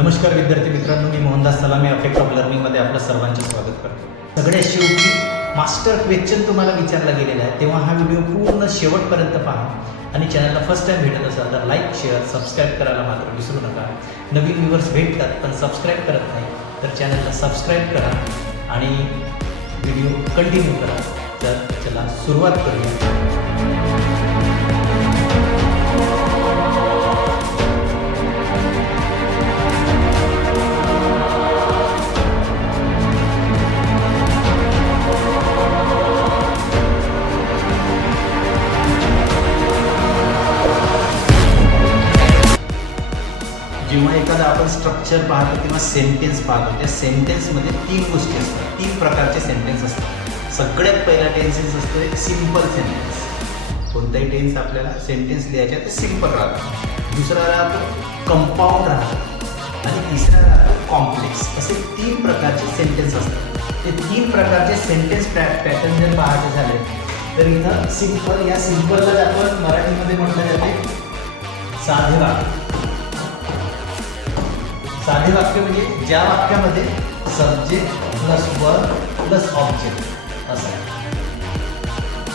नमस्कार विद्यार्थी मित्रांनो, मी मोहनदास सलामी अफेक्ट ऑफ लर्निंगमध्ये आपलं सर्वांचे स्वागत करतो। सगळ्यात शेवटी मास्टर क्वेश्चन तुम्हाला विचारला गेलेला आहे, तेव्हा हा व्हिडिओ पूर्ण शेवटपर्यंत पहा आणि चॅनलला फर्स्ट टाइम भेटत असाल तर लाईक शेअर सबस्क्राईब करायला मात्र विसरू नका। नवीन व्ह्यूअर्स भेटतात पण सबस्क्राईब करत नाही, तर चॅनलला सबस्क्राईब करा आणि व्हिडिओ कंटिन्यू करा। तर चला सुरुवात करूया। जेव्हा एखादा आपण स्ट्रक्चर पाहतो किंवा सेंटेन्स पाहतो, त्या सेंटेन्समध्ये तीन गोष्टी असतात, तीन प्रकारचे सेंटेन्स असतात। सगळ्यात पहिला टेन्सेस असतो एक सिंपल सेंटेन्स। कोणताही टेन्स आपल्याला सेंटेन्स लिहायचा ते सिंपल राहतो, दुसरा राहतो कंपाऊंड राहतो आणि तिसरा राहतो कॉम्प्लेक्स। असे तीन प्रकारचे सेंटेन्स असतात। ते तीन प्रकारचे सेंटेन्स पॅटर्न जर पाहायचे झाले तर इथं सिंपल, या सिंपलला आपण मराठीमध्ये म्हटलं जाते साधे वाक्य। साधे वाक्य म्हणजे ज्या वाक्यामध्ये subject plus verb plus object असं आहे।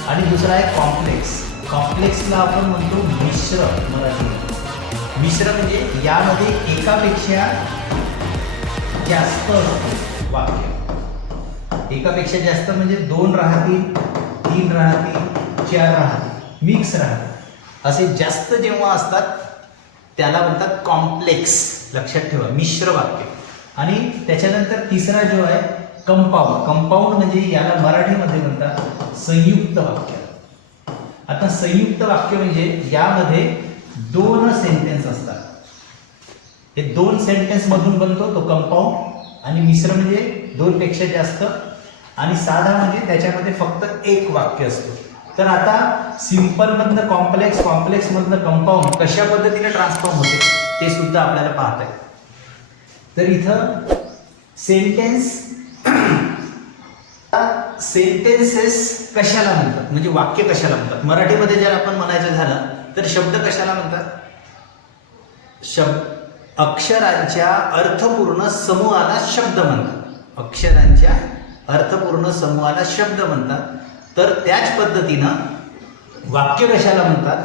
आणि दुसरा आहे कॉम्प्लेक्स। कॉम्प्लेक्सला आपण म्हणतो मिश्र। मराठी मिश्र म्हणजे यामध्ये एकापेक्षा जास्त वाक्य, एकापेक्षा जास्त म्हणजे दोन राहतील, तीन राहतील, चार राहतील, मिक्स राहतील, असे जास्त जेव्हा असतात त्याला म्हणतात कॉम्प्लेक्स। लक्षात ठेवा, मिश्र वाक्य। आणि त्याच्यानंतर तिसरा जो आहे कंपाऊंड। कंपाऊंड म्हणजे याला मराठीमध्ये म्हणतात संयुक्त वाक्य। आता संयुक्त वाक्य म्हणजे यामध्ये दोन सेंटेन्स असतात, हे दोन सेंटेन्स मधून बनतो तो कंपाऊंड। आणि मिश्र म्हणजे दोन पेक्षा जास्त, आणि साधा म्हणजे त्याच्यामध्ये फक्त एक वाक्य असतो। तर आता सिंपल मधनं कॉम्प्लेक्स, कॉम्प्लेक्स मधनं कंपाऊंड कशा पद्धतीने ट्रान्सफॉर्म होते ते सुद्धा आपल्याला पाहता आहे। तर इथं सेंटेन्सेस कशाला म्हणतात, म्हणजे वाक्य कशाला म्हणतात। मराठीमध्ये जर आपण म्हणायचं झालं तर शब्द कशाला म्हणतात? अक्षरांच्या अर्थपूर्ण समूहाला शब्द म्हणतात। अक्षरांच्या अर्थपूर्ण समूहाला शब्द म्हणतात। तर त्याच पद्धतीनं वाक्य कशाला म्हणतात?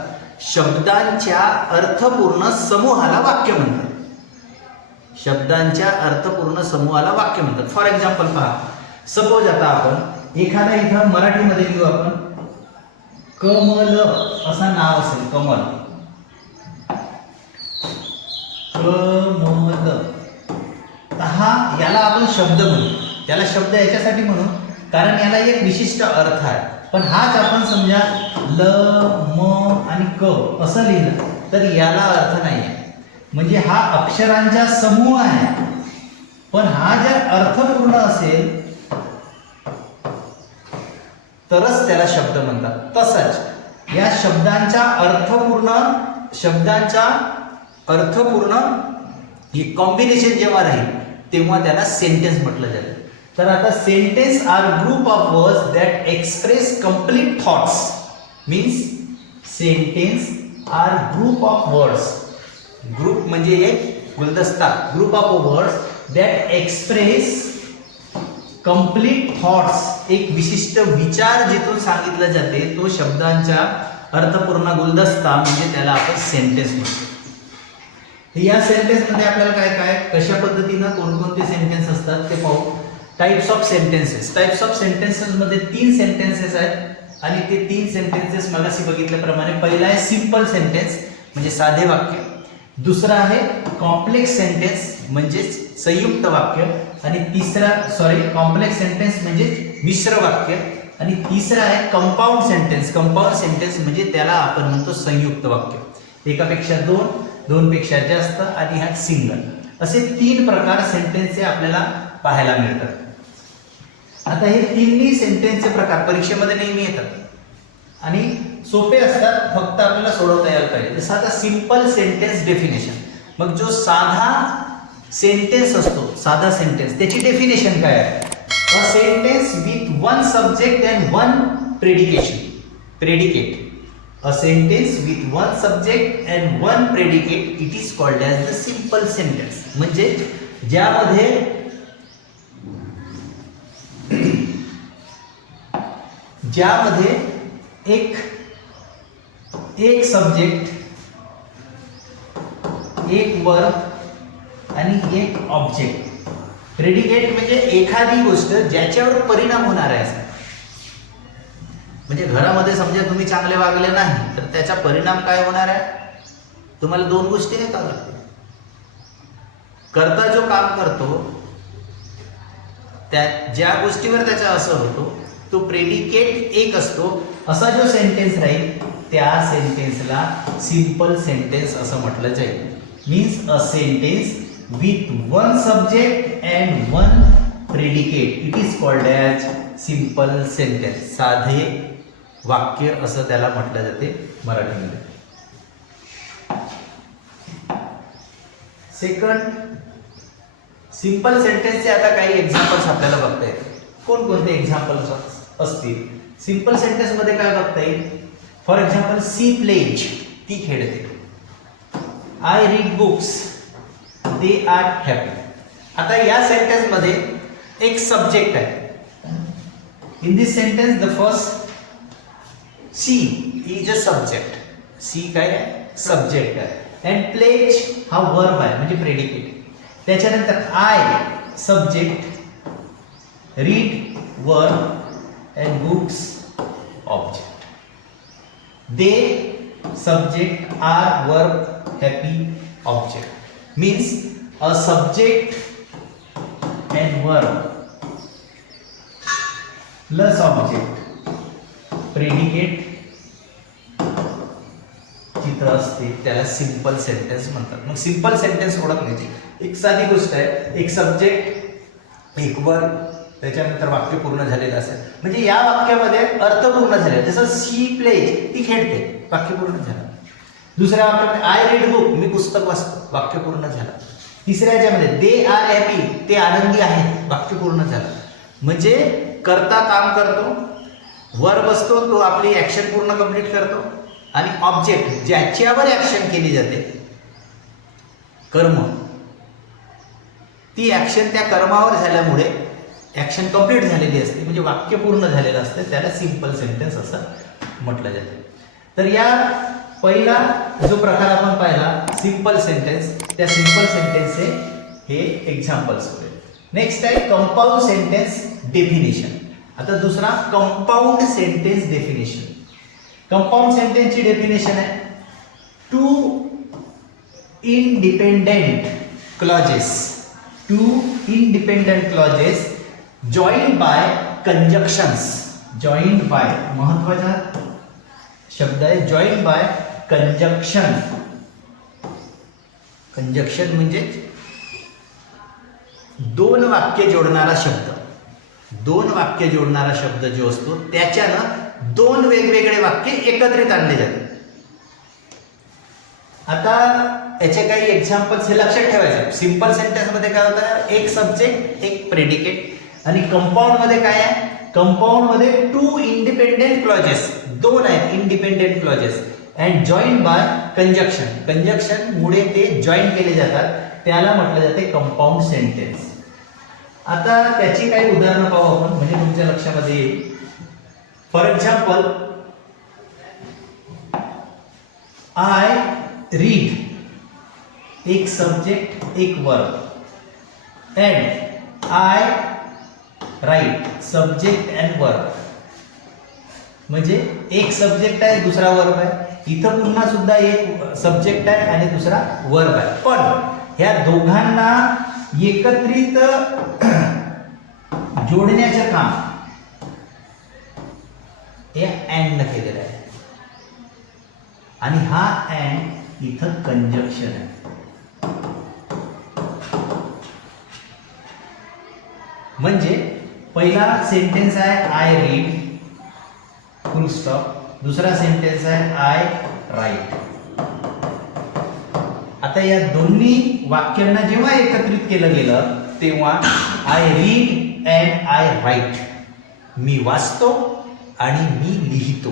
शब्दांच्या अर्थपूर्ण समूहाला वाक्य म्हणतात। शब्दांच्या अर्थपूर्ण समूहाला वाक्य म्हणतात। फॉर एक्झाम्पल पहा, सपोज आता आपण एखादा इथं मराठीमध्ये लिहू आपण कमल असं नाव असेल, कमल, कमल, तर हा याला आपण शब्द म्हणू। त्याला शब्द याच्यासाठी म्हणू कारण याला एक विशिष्ट अर्थ आहे। पण हाच आपण समजा ल म आणि क असं लिहिलं तर याला अर्थ नाही आहे, म्हणजे हा अक्षरांचा समूह आहे। पण हा जर अर्थपूर्ण असेल तरच त्याला शब्द म्हणतात। तसंच या शब्दांचा अर्थपूर्ण हे कॉम्बिनेशन जेव्हा राहील तेव्हा त्याला सेंटेन्स म्हटलं जातं। तर आता sentence are group of words that express complete thoughts. Means sentence are group of words, group म्हणजे एक गुलदस्ता, group of words that express complete thoughts. एक विशिष्ट विचार जिथून सांगितला जाते तो शब्दांचा अर्थपूर्ण गुलदस्ता, म्हणजे त्याला आपण सेंटेन्स म्हणतो। या सेंटेन्स मध्ये आपल्याला काय काय कशा पद्धतीनं कोणकोणते सेंटेन्स असतात ते पाहू। Types of sentences. Types of sentences मध्ये तीन सेंटेन्सेस आहेत आणि ते तीन सेंटेन्सेस मगाशी बघितल्याप्रमाणे पहिला आहे सिंपल सेंटेन्स म्हणजे साधे वाक्य, दुसरा आहे कॉम्प्लेक्स सेंटेन्स म्हणजे संयुक्त वाक्य, आणि कॉम्प्लेक्स सेंटेन्स म्हणजे मिश्र वाक्य, आणि तिसरा आहे कंपाऊंड सेंटेन्स। कंपाऊंड सेंटेन्स म्हणजे त्याला आपण म्हणतो संयुक्त वाक्य। एकापेक्षा दोन, दोनपेक्षा जास्त आणि हा सिंगल, असे तीन प्रकार सेंटेन्सचे आपल्याला पाहायला मिळतात। आता हे तिन्ही सेंटेन्सचे प्रकार परीक्षेमध्ये नेहमी येतात आणि सोपे असतात, फक्त आपल्याला सोडवता यायला पाहिजे। जसं आता सिंपल सेंटेन्स डेफिनेशन, मग जो साधा सेंटेन्स असतो, साधा सेंटेन्स त्याची डेफिनेशन काय आहे? A sentence with one subject and one predicate. A sentence with one subject and one predicate, it is called as the simple sentence. म्हणजे ज्यामध्ये एक सब्जेक्ट, एक वर्ब आणि एक ऑब्जेक्ट. प्रेडिकेट म्हणजे एखादी गोष्ट ज्याच्यावर परिणाम होणार आहे. म्हणजे घरामध्ये समजा तुम्ही चांगले वागले नाही तर त्याचा परिणाम काय होणार आहे. तुम्हाला दोन गोष्टी ऐकाव्या लागतील. करता जो काम करतो त्या ज्या गोष्टीवर त्याचा असर होतो तो प्रेडिकेट एक असतो. असा जो सेंटेन्स राहील त्या सेंटेन्सला सिंपल सेंटेन्स असं म्हटलं जाईल. Means a sentence with one subject and one predicate, it is called as simple sentence. साधे वाक्य असं त्याला म्हटलं जाते मराठीमध्ये. सेकंड, सिंपल सेंटेन्सचे आता काही एक्झाम्पल्स आपल्याला बघता येतील. कोणकोणते एक्झाम्पल्स असतील सिंपल सेंटेन्स मध्ये काय बघता येईल. फॉर एक्झाम्पल, सी प्लेज, ती खेळते. I read books, they are happy. आता या सेंटेन्स मध्ये एक सब्जेक्ट आहे. In this sentence the first she is a subject. She काय आहे, सब्जेक्ट आहे. अँड प्लेज हा वर्ब आहे म्हणजे प्रेडिकेट. त्याच्यानंतर I subject, read verb and books object. They subject, are verb, happy object. Means a subject and verb plus object, predicate चित्र असते त्याला सिंपल सेंटेन्स म्हणतात. मग सिंपल सेंटेन्स ओळखण्याची एक साधी गोष्ट आहे. एक सब्जेक्ट, एक वर्ब, त्याच्यानंतर वाक्य पूर्ण झालेलं असेल म्हणजे या वाक्यामध्ये अर्थ पूर्ण झाले. जसं सी प्लेज, ती खेळते, वाक्य पूर्ण झालं. दुसऱ्या वाक्यामध्ये आय रीड बुक, मी पुस्तक वाचतो, वाक्य पूर्ण झालं. तिसऱ्या याच्यामध्ये दे आर हॅपी, ते आनंदी आहेत, वाक्य पूर्ण झालं. म्हणजे करता काम करतो, वर्ब असतो तो आपली ऍक्शन पूर्ण कंप्लीट करतो आणि ऑब्जेक्ट ज्याच्यावर ऍक्शन केली जाते, कर्म, ती ऍक्शन त्या कर्मावर झाल्यामुळे ऍक्शन कंप्लीट झालेली असते म्हणजे वाक्य पूर्ण झालेलं असते. त्याला सिंपल सेंटेन्स असं म्हटलं जाते. तर या पहिला जो प्रकार आपण पाहिला सिंपल सेंटेन्स, त्या सिंपल सेंटेन्सचे हे एक्झाम्पल्स होते. नेक्स्ट आहे कंपाऊंड सेंटेन्स डेफिनेशन. आता दुसरा कंपाऊंड सेंटेन्स डेफिनेशन. कंपाऊंड सेंटेन्सची डेफिनेशन आहे two independent clauses, joined by conjunctions. Joined by महत्वाचा शब्द आहे. Joined by conjunction. कंजक्शन म्हणजे दोन वाक्य जोडणारा शब्द. दोन वाक्य जोडणारा शब्द जो असतो त्याच्यानं दोन वेगवेगळे वाक्य एकत्रित आणले जाते. आता याचे काही एक्झाम्पल्स हे लक्षात ठेवायचे. सिंपल सेंटेन्स मध्ये काय होतं, एक सब्जेक्ट, एक प्रेडिकेट. आणि कंपाऊंड मध्ये काय आहे, कंपाऊंड मध्ये टू इंडिपेंडेंट क्लॉजेस, दोन आहेत independent clauses. And joined by conjunction. Conjunction मुळे ते जॉईन केले जातात, त्याला म्हटलं जाते कंपाऊंड सेंटेन्स. आता त्याची काही उदाहरणं पाहू आपण म्हणजे तुमच्या लक्षामध्ये येईल. फॉर एक्झाम्पल, आय रीड, एक सब्जेक्ट, एक verb. And I write, subject and verb. म्हणजे एक सब्जेक्ट आहे, दुसरा वर्ब आहे. इथं पुन्हा सुद्धा एक सब्जेक्ट आहे आणि दुसरा वर्ब आहे. पण ह्या दोघांना एकत्रित जोडण्याचं काम हे अँड केलेलं आहे. आणि हा अँड इथं कंजक्शन आहे. म्हणजे पहिला सेंटेन्स आहे आय रीड, फुल स्टॉप. दुसरा सेंटेन्स आहे आय राईट. आता या दोन्ही वाक्यांना जेव्हा एकत्रित केलं गेलं तेव्हा I read and I write, मी वाचतो आणि मी लिहितो,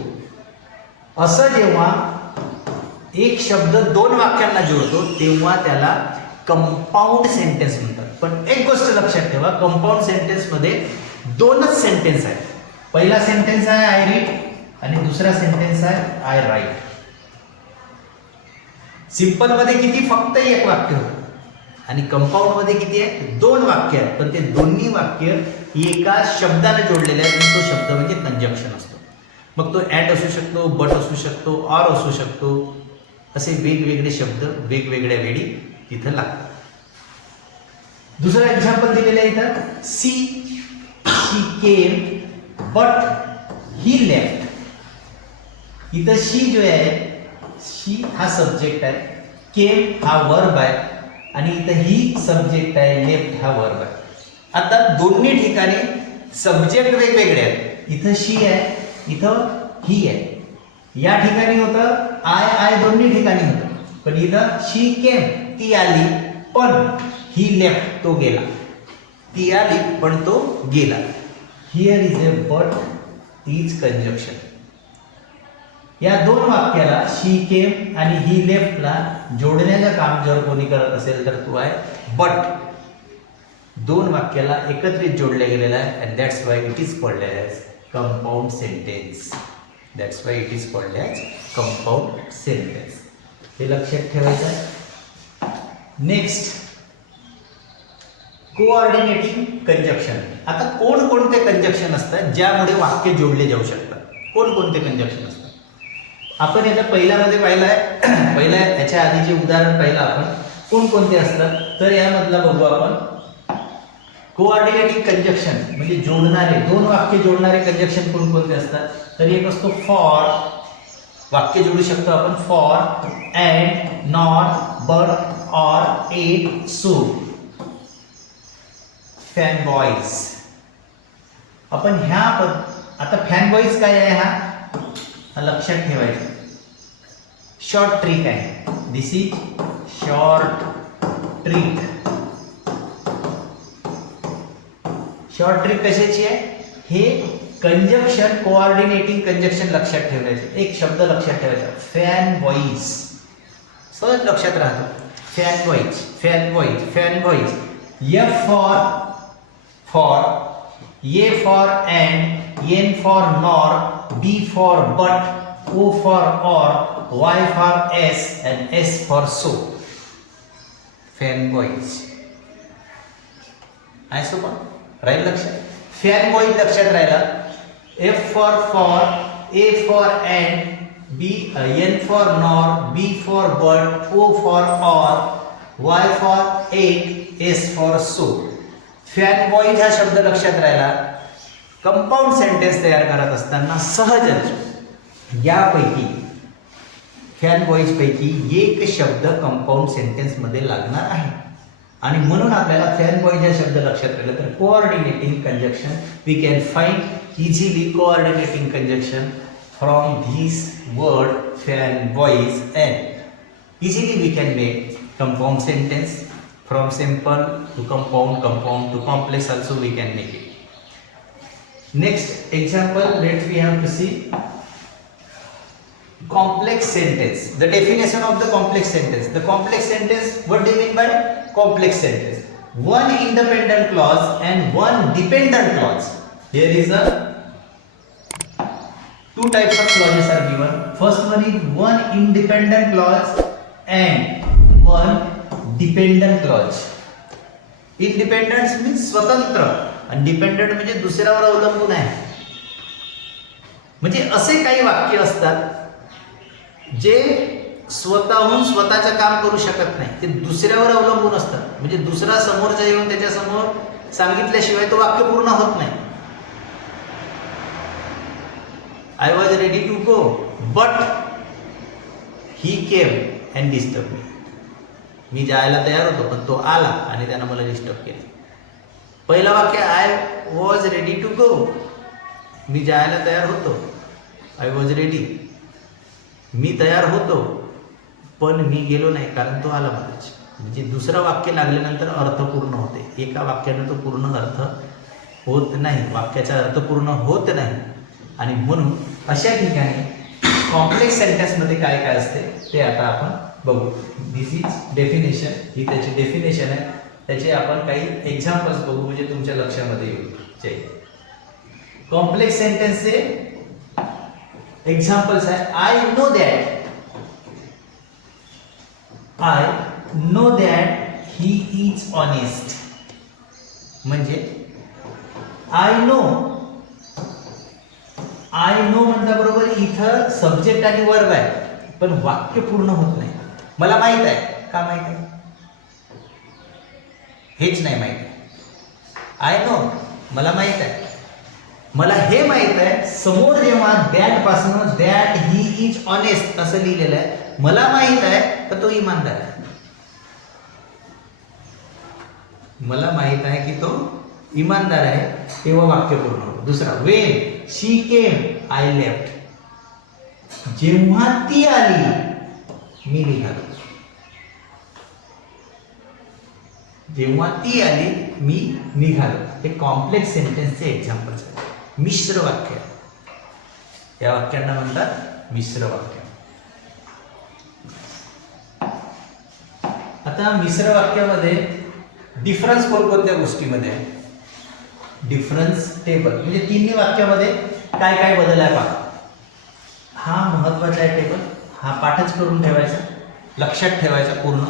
असं जेव्हा एक शब्द दोन वाक्यांना जोडतो तेव्हा त्याला कंपाऊंड सेंटेन्स म्हणतात. पण एक गोष्ट लक्षात ठेवा, कंपाऊंड सेंटेन्समध्ये दोनच सेंटेन्स आहेत. पहिला सेंटेन्स आहे आय रीड आणि दुसरा सेंटेन्स आहे आय राईट. सिंपल मध्ये किती, फक्त एक वाक्य होतं आणि कंपाऊंड मध्ये किती आहे, दोन वाक्य आहेत. पण ते दोन्ही वाक्य एका शब्दाने जोडलेले आहेत आणि तो शब्द म्हणजे कंजक्शन असतो. मग तो ॲट असू शकतो, बट असू शकतो, ऑर असू शकतो. असे वेगवेगळे शब्द वेगवेगळ्या वेळी तिथं लागतात. दुसरं एक्झाम्पल दिलेलं आहे इथं, she came but he left. इथं शी जो आहे, शी हा सब्जेक्ट आहे, केम हा वर्ब आहे आणि इथं ही सब्जेक्ट आहे, लेफ्ट हा वर्ब आहे. आता दोन्ही ठिकाणी सब्जेक्ट वेगवेगळे आहेत. इथं शी आहे, इथं ही आहे. या ठिकाणी होतं आय दोन्ही ठिकाणी होतं. पण इथं शी केम, ती आली पण ही लेफ्ट, तो गेला. ती आली पण तो गेला. Here is a but is conjunction. या दोन वाक्याला शी केम आणि ही लेफ्टला जोडण्याचं काम जर कोणी करत असेल तर तो आहे बट. दोन वाक्याला एकत्रित जोडले गेलेलं आहे and that's why it is called as compound sentence. That's why it is called as compound sentence. हे लक्षात ठेवायचं आहे. Next, coordinating conjunction. आता कोणकोणते कंजक्शन असतात ज्यामुळे वाक्य जोडले जाऊ शकतात? कोणकोणते कंजक्शन असतात आपण याच्या पहिल्यामध्ये पाहिलं आहे. पहिल्या याच्या आधी जे उदाहरण पाहिलं आपण, कोणकोणते असतात तर यामधला बघू आपण. कोऑर्डिनेटिंग कंजक्शन म्हणजे जोडणारे, दोन वाक्य जोडणारे कंजक्शन कोणकोणते असतात तर एक असतो फॉर. वाक्य जोडू शकतो आपण for, and, not, but, or, yet, so. FANBOYS. आपण ह्या आता फॅन बॉईज काय आहे हा लक्षात ठेवायचं. शॉर्ट ट्रिक आहे. This is short trick. Short trick कशाची आहे? हे कंजक्शन, कोऑर्डिनेटिंग कंजक्शन लक्षात ठेवायचं. एक शब्द लक्षात ठेवायचा, फॅन बॉईज. सहज लक्षात राहतो. FANBOYS, FANBOYS, FANBOYS. F for, A for and, N for nor, B for but, O for or, Y for S and S for so. Fanboys. आहे सोपं, राहील लक्षात. फॅनबॉईज लक्षात राहिला. F for, A for and, B, N for nor, B for but, O for or, Y for eight, S for so. फॅनबॉईज हा शब्द लक्षात राहिला. कंपाऊंड सेंटेन्स तयार करत असताना सहजच यापैकी फॅन बॉईज पैकी एक शब्द कंपाऊंड सेंटेन्स मध्ये लागणार आहे आणि म्हणून आपल्याला फॅन बॉईज हा शब्द लक्षात राहिला. तर coordinating conjunction we can find easily. Coordinating conjunction from this word FANBOYS and easily we can make compound sentence from simple to compound, compound to complex also we can make it. Next example, let's we have to see complex sentence. The definition of the complex sentence. The complex sentence, what do you mean by complex sentence? One independent clause and one dependent clause. Here is a two types of clauses are given. First one is one independent clause and one dependent clause. Independence means स्वतंत्र आणि dependent म्हणजे दुसऱ्यावर अवलंबून आहे. म्हणजे असे काही वाक्य असतात जे स्वतःहून स्वतःचं काम करू शकत नाही, ते दुसऱ्यावर अवलंबून असतात. म्हणजे दुसरा समोरचा येऊन त्याच्यासमोर सांगितल्याशिवाय तो वाक्य पूर्ण होत नाही. I was ready to go but he came and disturb me. मी जायला तयार होतो पण तो आला आणि त्यानं मला डिस्टर्ब केलं. पहिलं वाक्य I was ready to go, मी जायला तयार होतो. आय वॉज रेडी, मी तयार होतो पण मी गेलो नाही कारण तो आला मध्येच. म्हणजे दुसरं वाक्य लागल्यानंतर अर्थ पूर्ण होते. एका वाक्यानं तो पूर्ण अर्थ होत नाही, वाक्याचा अर्थ पूर्ण होत नाही. आणि म्हणून अशा ठिकाणी कॉम्प्लेक्स सेंटेन्समध्ये काय काय असते ते आता आपण बघू. दिस इज डेफिनेशन, ही त्याची डेफिनेशन आहे. त्याचे आपण काही एक्झाम्पल्स बघू म्हणजे तुमच्या लक्षामध्ये येईल. कॉम्प्लेक्स सेंटेन्सचे एक्झाम्पल्स आहे. I know that he is honest. म्हणजे आय नो म्हणता बरोबर इथं सब्जेक्ट आणि वर्ब आहे, पण वाक्य पूर्ण होत नाही. मला माहित आहे. का माहित आहे? हेच नाही माहित. आय नो मला माहित आहे. मला हे माहित आहे. समोर जेव्हा दॅट पासून दॅट ही इज ऑनेस्ट असं लिहिलेलं आहे, मला माहित आहे तर तो इमानदार आहे. मला माहित आहे की तो इमानदार आहे, तेव्हा वाक्य पूर्ण होतं. दुसरा, Wien she came I left. जेव्हा ती आली मी निघालो. जेव्हा ती आली मी निघालो. हे कॉम्प्लेक्स सेंटेन्सचे एक्झाम्पल्स आहेत. मिश्र वाक्य, या वाक्यांना म्हणतात मिश्र वाक्य. आता मिश्र वाक्यामध्ये डिफरन्स कोणत्या गोष्टीमध्ये आहे? डिफरन्स टेबल म्हणजे तिन्ही वाक्यामध्ये काय काय बदल आहे पहा. हा महत्वाचा आहे टेबल. हा पाठच करून ठेवायचा, लक्षात ठेवायचा पूर्ण,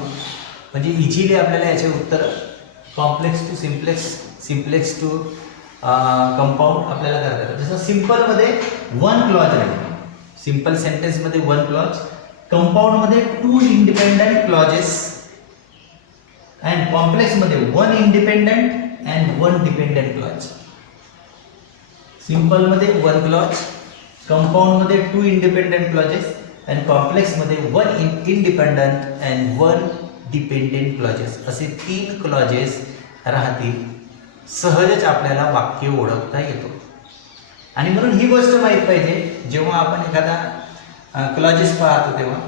म्हणजे इझिली आपल्याला याचे उत्तर complex to simplex to compound आपल्याला करता येतं. जसं सिम्पलमध्ये वन क्लॉज आहे, सिम्पल सेंटेन्समध्ये वन क्लॉज, कंपाऊंडमध्ये टू इंडिपेंडंट क्लॉजेस, अँड कॉम्प्लेक्समध्ये one independent and one dependent clause. सिम्पलमध्ये वन क्लॉज, कंपाऊंडमध्ये टू इंडिपेंडंट क्लॉजेस अँड कॉम्प्लेक्समध्ये one independent and one dependent clauses. असे 3 क्लॉजेस राहतील. सहजच आपल्याला वाक्य ओळखता येतो. आणि म्हणून ही गोष्ट माहीत पाहिजे जेव्हा आपण एखादा क्लॉजेस पाहतो तेव्हा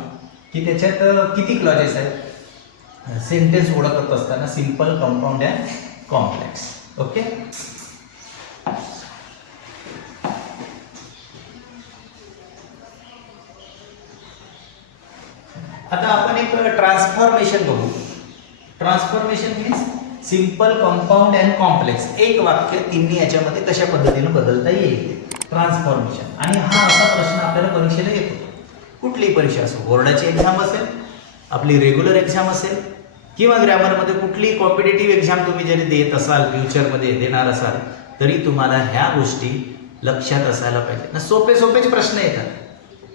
की त्याच्यात किती क्लॉजेस आहेत सेंटेन्स ओळखत असताना, simple, compound and complex. Okay. आता आपण एक ट्रान्सफॉर्मेशन बघू. Transformation means simple, compound and complex. एक वाक्य तिन्ही याच्यामध्ये कशा पद्धतीने बदलता येईल, ट्रान्सफॉर्मेशन. आणि हा असा प्रश्न आपल्याला परीक्षेला येतो. कुठलीही परीक्षा असो, बोर्डाची एक्झाम असेल, आपली रेग्युलर एक्झाम असेल, किंवा ग्रॅमरमध्ये कुठलीही कॉम्पिटेटिव्ह एक्झाम तुम्ही जरी देत असाल, फ्युचरमध्ये देणार असाल, तरी तुम्हाला ह्या गोष्टी लक्षात असायला पाहिजे ना. सोपेच प्रश्न येतात.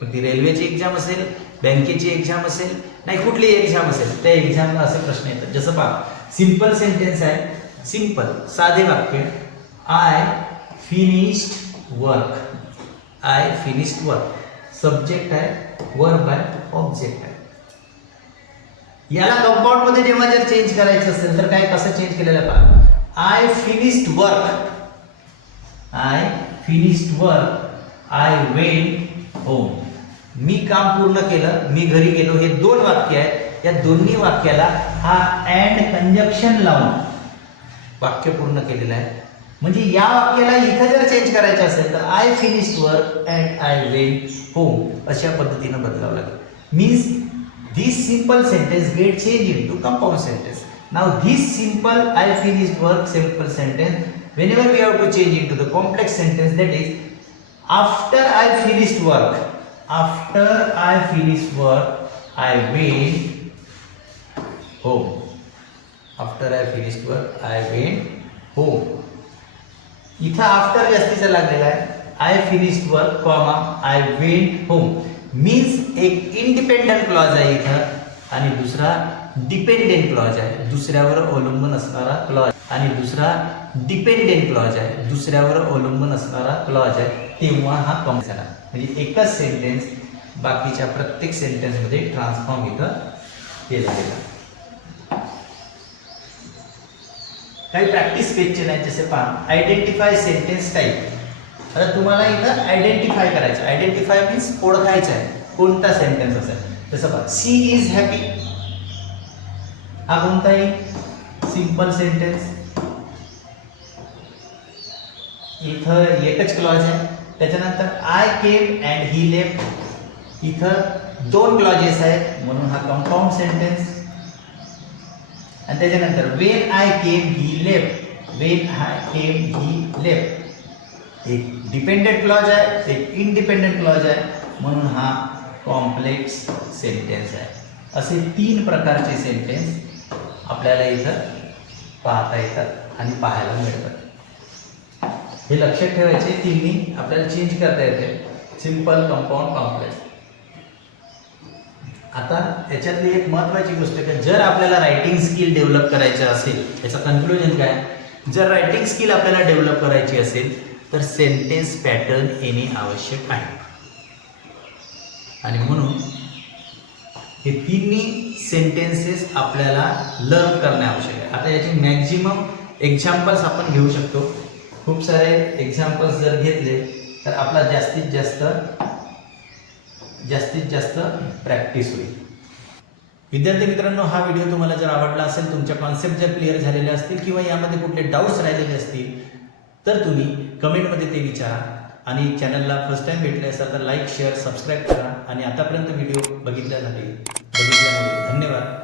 मग ती रेल्वेची एक्झाम असेल, बँकेची एक्झाम असेल, नाही कुठलीही एक्झाम असेल, त्या एक्झामला असे प्रश्न येतात. जसं पहा, सिंपल सेंटेन्स आहे, सिंपल साधे वाक्य, I finished work. I finished work, subject आहे, वर्ब आहे, ऑब्जेक्ट आहे. याला कंपाऊंड मध्ये जेव्हा जर चेंज करायचं असेल तर काय, कसं चेंज केलेलं पहा. I finished work, I finished work, I went home. मी काम पूर्ण केलं, मी घरी गेलो. हे 2 वाक्य आहेत. या दोन्ही वाक्याला हा अँड कंजक्शन लावून वाक्य पूर्ण केलेलं आहे. म्हणजे या वाक्याला इथं जर चेंज करायचं असेल तर I finished work and I went home अशा पद्धतीनं बदलावं लागेल. Means this simple sentence get changed into compound sentence. Now this simple I finished work simple sentence, whenever we have to change into the complex sentence, that is after I finished work, after I finished work I went home. After I finished work I went home. इथं after जास्तीचा लागलेला आहे. I finished work, comma I went home. Means एक independent clause आहे इथं आणि दुसरा dependent clause आहे, दुसऱ्यावर अवलंबून असणारा क्लॉज, आणि दुसरा डिपेंडेंट क्लॉज आहे, दुसऱ्यावर अवलंबून असणारा क्लॉज आहे. तेव्हा हा कॉम्प्लेक्स झाला. म्हणजे एकच सेंटेन्स बाकीच्या प्रत्येक सेंटेन्समध्ये ट्रान्सफॉर्म इथं केला गेला. काही प्रॅक्टिस क्वेश्चन आहेत. जसे पहा, आयडेंटिफाय सेंटेन्स टाईप. आता तुम्हाला इथं आयडेंटिफाय करायचं. आयडेंटिफाय मीन्स ओळखायचं आहे कोणता सेंटेन्स असेल. जसं पहा, सी इज हॅपी, हा कोणता येईल, सिंपल सेंटेन्स. इथं एकच क्लॉज आहे. त्याच्यानंतर I came and he left, इथं 2 क्लॉजेस आहेत म्हणून हा कंपाऊंड सेंटेन्स. आणि त्याच्यानंतर when I came he left, when I came he left एक डिपेंडेंट क्लॉज आहे, एक इंडिपेंडेंट क्लॉज आहे म्हणून हा कॉम्प्लेक्स सेंटेन्स आहे. असे 3 प्रकारचे सेंटेन्स आपल्याला इथं पाहता येतात आणि पाहायला मिळतात. हे लक्षात ठेवायचे, तिन्ही आपल्याला चेंज करता येते, सिंपल, कंपाऊंड, कॉम्प्लेक्स. आता याच्यातली एक महत्त्वाची गोष्ट आहे, जर आपल्याला रायटिंग स्किल डेव्हलप करायचं असेल, याचं कन्क्लुजन काय, जर रायटिंग स्किल आपल्याला डेव्हलप करायची असेल तर सेंटेन्स पॅटर्न येणे आवश्यक आहे. आणि म्हणून हे तिन्ही सेंटेन्सेस आपल्याला लर्न करणे आवश्यक आहे. आता याचे मॅक्झिमम एक्झाम्पल्स आपण घेऊ शकतो. खूप सारे एक्झाम्पल्स जर घेतले तर आपला जास्तीत जास्त प्रॅक्टिस होईल. विद्यार्थी मित्रांनो, हा व्हिडिओ तुम्हाला जर आवडला असेल, तुमच्या कॉन्सेप्ट जर क्लिअर झालेले असतील किंवा यामध्ये कुठले डाऊट्स राहिलेले असतील तर तुम्ही कमेंटमध्ये ते विचारा. आणि चॅनलला फर्स्ट टाइम भेटले असाल तर लाईक, शेअर, सबस्क्राईब करा. आणि आतापर्यंत व्हिडिओ बघितल्यामुळे धन्यवाद.